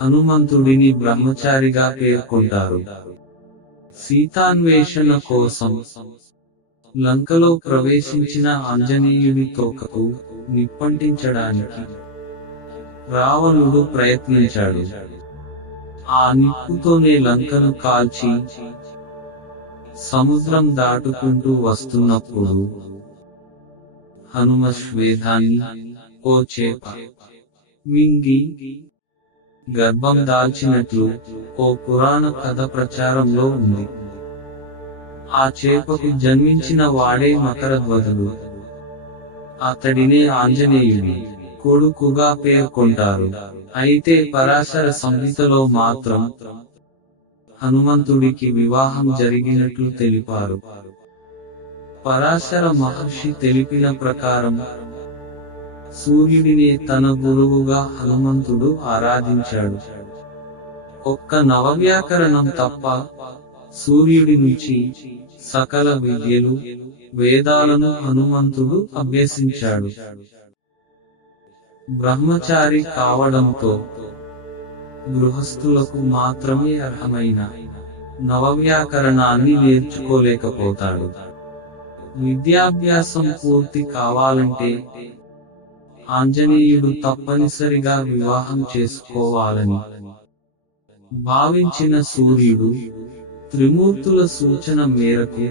హనుమంతుడిని బ్రహ్మచారిగా పేర్కొంటారు. సీతాన్వేషణ కోసం లంకలో ప్రవేశించిన ఆంజనేయుడి తోకకు నిప్పంటించడానికి రావణుడు ప్రయత్నించాడు. ఆ నిప్పుతోనే లంకను కాల్చి సముద్రం దాటుకుంటూ వస్తున్నప్పుడు హనుమ శ్వేతాన్ని, ఓ చేప, మింగి గర్భం దాల్చినట్లు ఓ పురాణ కథ ప్రచారంలో ఉంది. ఆ చేపకు జన్మించిన వాడే మకరధ్వజుడు. అతడినే ఆంజనేయుడి కొడుకుగా పేర్కొంటారు. అయితే పరాశర సంహితలో మాత్రం హనుమంతుడికి వివాహం జరిగినట్లు తెలిపారు. పరాశర మహర్షి తెలిపిన ప్రకారం సూర్యుడినే తన గురువుగా హనుమంతుడు ఆరాధించాడు. ఒక్క నవవ్యాకరణం తప్ప సూర్యుడి నుంచి సకల విద్యలు, వేదాలను హనుమంతుడు అభ్యసించాడు. బ్రహ్మచారి కావడంతో గృహస్థులకు మాత్రమే అర్హమైన నవవ్యాకరణాన్ని నేర్చుకోలేకపోతాడు. విద్యాభ్యాసం పూర్తి కావాలంటే ఆంజనేయుడు తప్పనిసరిగా వివాహం చేసుకోవాలని భావించిన సూర్యుడు త్రిమూర్తుల సూచన మేరకు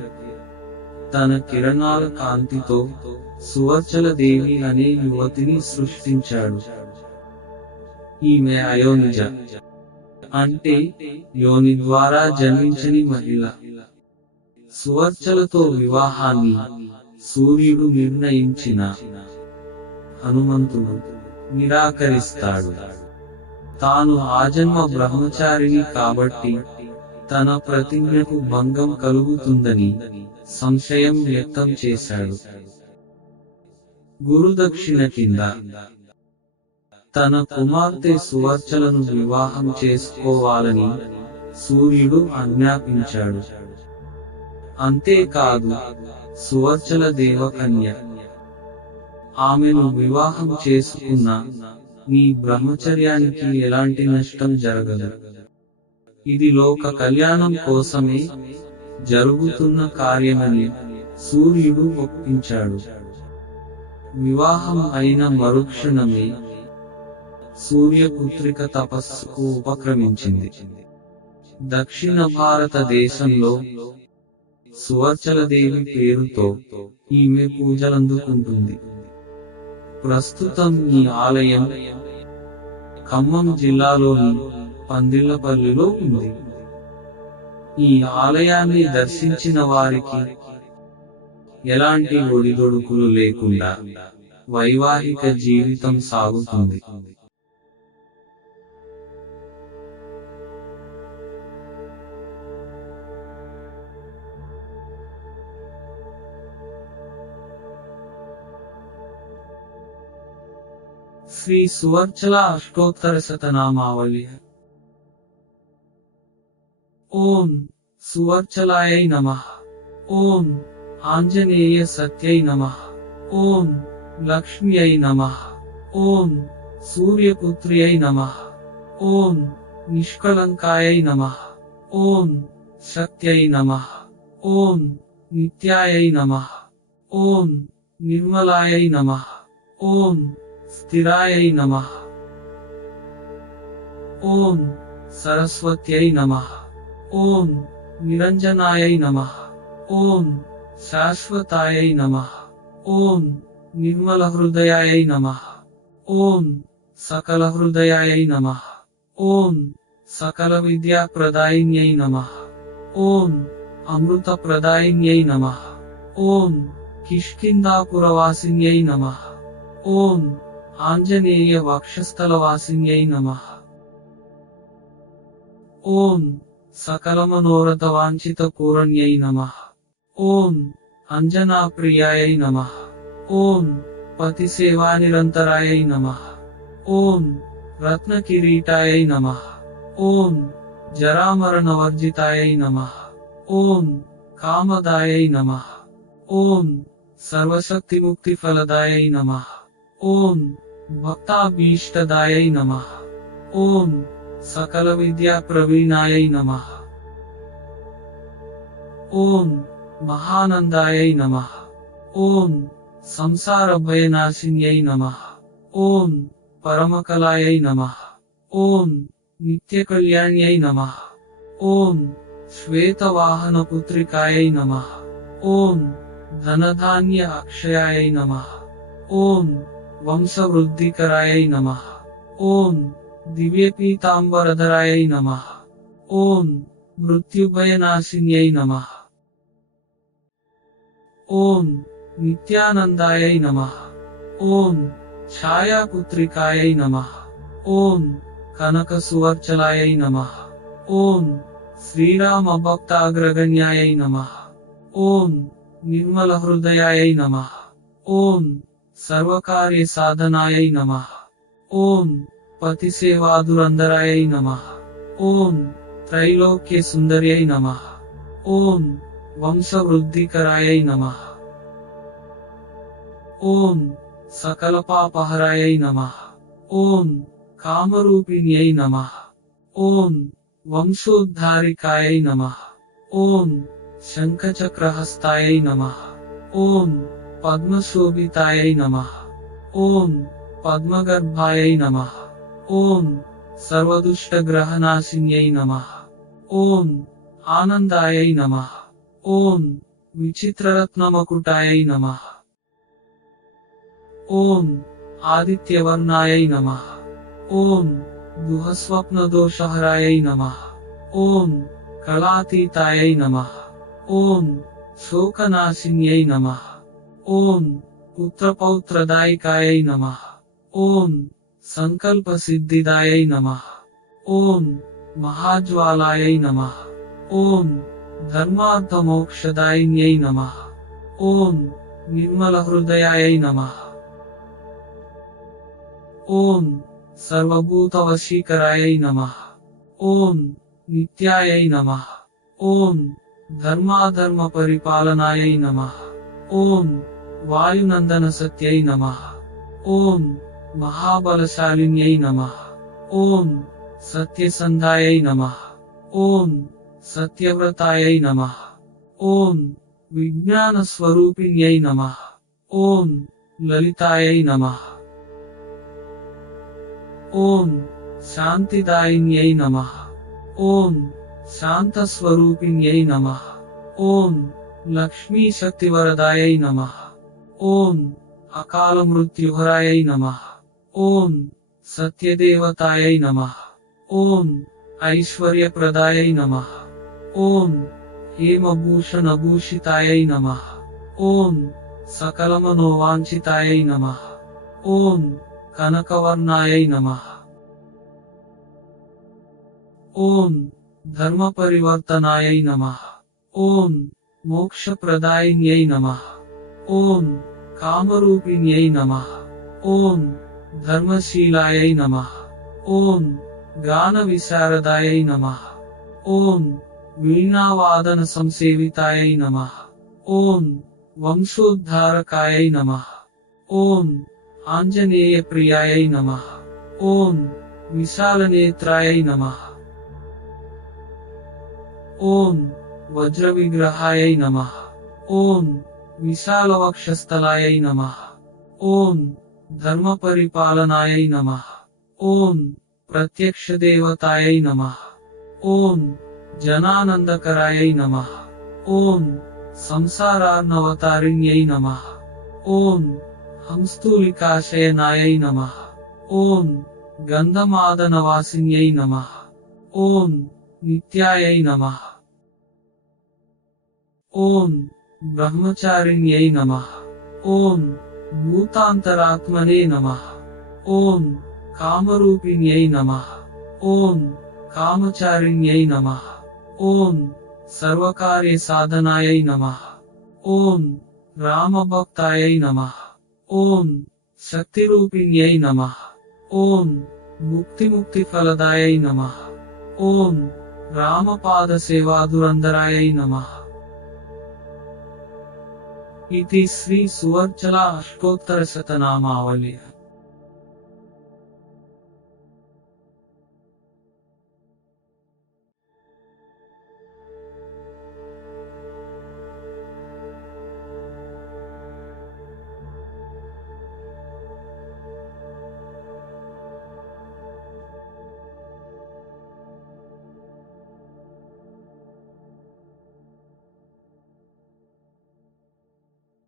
తన కిరణాల కాంతితో సువర్చలదేవి అనే యువతిని సృష్టించాడు. ఈమె అయోనిజ అంటే యోని ద్వారా జన్మించని మహిళ. సువర్చలతో వివాహాన్ని సూర్యుడు నిర్ణయించిన హనుమంతుడు నిరాకరిస్తాడు. తాను ఆజన్మ బ్రహ్మచారిని కాబట్టి తన ప్రతిజ్ఞకు భంగం కలుగుతుందని సంశయం వ్యక్తం చేశాడు. గురుదక్షిణ కింద తన కుమార్తె సువర్చలను వివాహం చేసుకోవాలని సూర్యుడు ఆజ్ఞాపించాడు. అంతేకాదు, సువర్చల దేవకన్య, ఆమెను వివాహం చేసుకున్న నీ బ్రహ్మచర్యానికి ఎలాంటి నష్టం జరగదు. ఇది లోక కళ్యాణం కోసమే జరుగుతున్న కార్యమని సూర్యుడు ఒప్పించాడు. వివాహం అయిన మరుక్షణమే సూర్యపుత్రిక తపస్సుకు ఉపక్రమించింది. దక్షిణ భారతదేశంలో సువర్చలదేవి పేరుతో ఈమె పూజలందుకుంటుంది. ప్రస్తుతం ఈ ఆలయం ఖమ్మం జిల్లాలోని పందిళ్లపల్లిలో ఉంది. ఈ ఆలయాన్ని దర్శించిన వారికి ఎలాంటి ఒడిదొడుకులు లేకుండా వైవాహిక జీవితం సాగుతుంది. శ్రీ సువర్చల అష్టోత్తర శతనామావళి. ఓం సువర్చలాయై నమః. ఓం ఆంజనేయ సత్యై నమః. ఓం లక్ష్మ్యై నమః. ఓం సూర్యపుత్ర్యై నమః. ఓం నిష్కళంకాయై నమః. ఓం శక్త్యై నమః. ఓం నిత్యాయై నమః. ఓం నిర్మలాయై నమః. ఓం స్థిరాయై నమః. ఓం సరస్వత్యై నమః. ఓం నిరంజనాయై నమః. ఓం శాశ్వతాయై నమః. ఓం నిర్మలహృదయాయై నమః. ఓం సకలహృదయాయై నమః. ఓం సకల విద్యాప్రదాయిన్యై నమః. ఓం అమృతప్రదాయిన్యై నమః. ఓం కిష్కింధాపురవాసిన్యై నమః. ఓం ఆంజనేయ వక్షస్థలవాసిన్యై నమః. ఓం సకలమనోరథవాంఛిత పూరణ్యై నమః. ఓం అంజనాప్రియాయై నమః. ఓం పతిసేవానిరంతరాయై నమః. ఓం రత్నకిరీటాయై నమః. ఓం జరామరణవర్జితాయై నమః. ఓం కామదాయై నమః. ఓం సర్వశక్తిముక్తిఫలదాయై నమః. ఓం భక్తాభీష్టదాయై నమః. ఓం सकल विद्या प्रवीणायै नमः। ओम महानंदायै नमः। ओम संसार भयनाशिन्यै नमः। ओम परमकलायै नमः। ओम नित्यकल्याण्यै नमः। ओम श्वेतवाहनपुत्रिकायै नमः। ओम धनधान्य अक्षयायै नमः। ओम वंशवृद्धिकरायै नमः। ओम दिव्यपीताम्बरधरायै नमः। ओम मृत्युभयनाशिन्यै नमः। ओम नित्यानंदायै नमः। ओम छायापुत्रिकायै नमः। ओम कनकसुवर्चलायै नमः। ओम श्रीरामभक्ताग्रगण्यायै नमः। ओम निर्मलहृदयायै नमः। ओम सर्वकार्यसाधनायै नमः। ओम पतिसेवाधुरन्धरायै नमः। ओम त्रैलोक्यसुन्दर्यै नमः। ओम वंशवृद्धिकरायै नमः। ओम सकलपापहरायै नमः। ओम कामरूपिण्यै नमः। ओम वंशोद्धारिकायै नमः। ओम शंखचक्रहस्तायै नमः। ओम पद्मशोभितायै नमः। ओम पद्मगर्भायै नमः। ओम सर्वदुष्टग्रहनाशिन्यै नमः। ओम आनन्दायै नमः। ओम विचित्ररत्नमकुटायै नमः। ओम आदित्यवर्णायै नमः। ओम दुःस्वप्नदोषहरायै नमः। ओम कलातीतायै नमः। ओम शोकनाशिन्यै नमः। ओम पुत्रपौत्रदायिकायै नमः। ओम संकल्पसिद्धिदायै नमः। ओम महाज्वालायै नमः। ओम धर्मार्थमोक्षदायिन्यै नमः। ओम निर्मलहृदयायै नमः। ओम सर्वभूतवशीकरायै नमः। ओम नित्यायै नमः। ओम धर्माधर्मपरिपालनायै नमः। ओम वायुनन्दनसत्यै नमः। ओम महाबलशालिन्यै नमः। ओम सत्यसन्धायै नमः। ओम सत्यव्रतायै नमः। ओम विज्ञानस्वरूपिण्यै नमः। ओम ललितायै नमः। ओम शान्तिदायिन्यै नमः। ओम शान्तस्वरूपिण्यै नमः। ओम लक्ष्मीशक्तिवरदायै नमः। ओम अकालमृत्युहरायै नमः। ओम सत्यदेवतायै नमः। ओम ऐश्वर्यप्रदायै नमः। ओम हेमभूषणभूषितायै नमः। ओम सकलमनोवाञ्छितायै नमः। ओम कनकवर्णायै नमः। ओम धर्मपरिवर्तनायै नमः। ओम मोक्षप्रदायिन्यै नमः। ओम कामरूपिण्यै नमः। ओम धर्मशीलायै नमः। ओम गानविशारदायै नमः। ओम वीणावादनसंसेवितायै नमः। ओम वंशोद्धारकायै नमः। ओम आञ्जनेयप्रियायै नमः। ओम विशालनेत्रायै नमः। ओम वज्रविग्रहायै नमः। ओम विशालवक्षस्थलायै नमः। ओम धर्मपरिपालनायै नमः। ओम प्रत्यक्षदेवतायै नमः। ओम जनानन्दकरायै नमः। ओम संसारार्णवतारिण्यै नमः। ओम हंस्तूलिकाशयनायै नमः। ओम गन्धमादनवासिन्यै नमः। ओम नित्यायै नमः। ओम ब्रह्मचारिण्यै नमः। ओम भूतान्तरात्मने नमः। ओम कामरूपिण्यै नमः। ओम कामचारिण्यै नमः। ओम सर्वकार्यसाधनायै नमः। ओम रामभक्तायै नमः। ओम शक्तिरूपिण्यै नमः। ओम मुक्तिमुक्तिफलदायै नमः। ओम रामपादसेवाधुरन्धरायै नमः। इति श्री सुवर्चला अष्टोत्तरशतनामावली।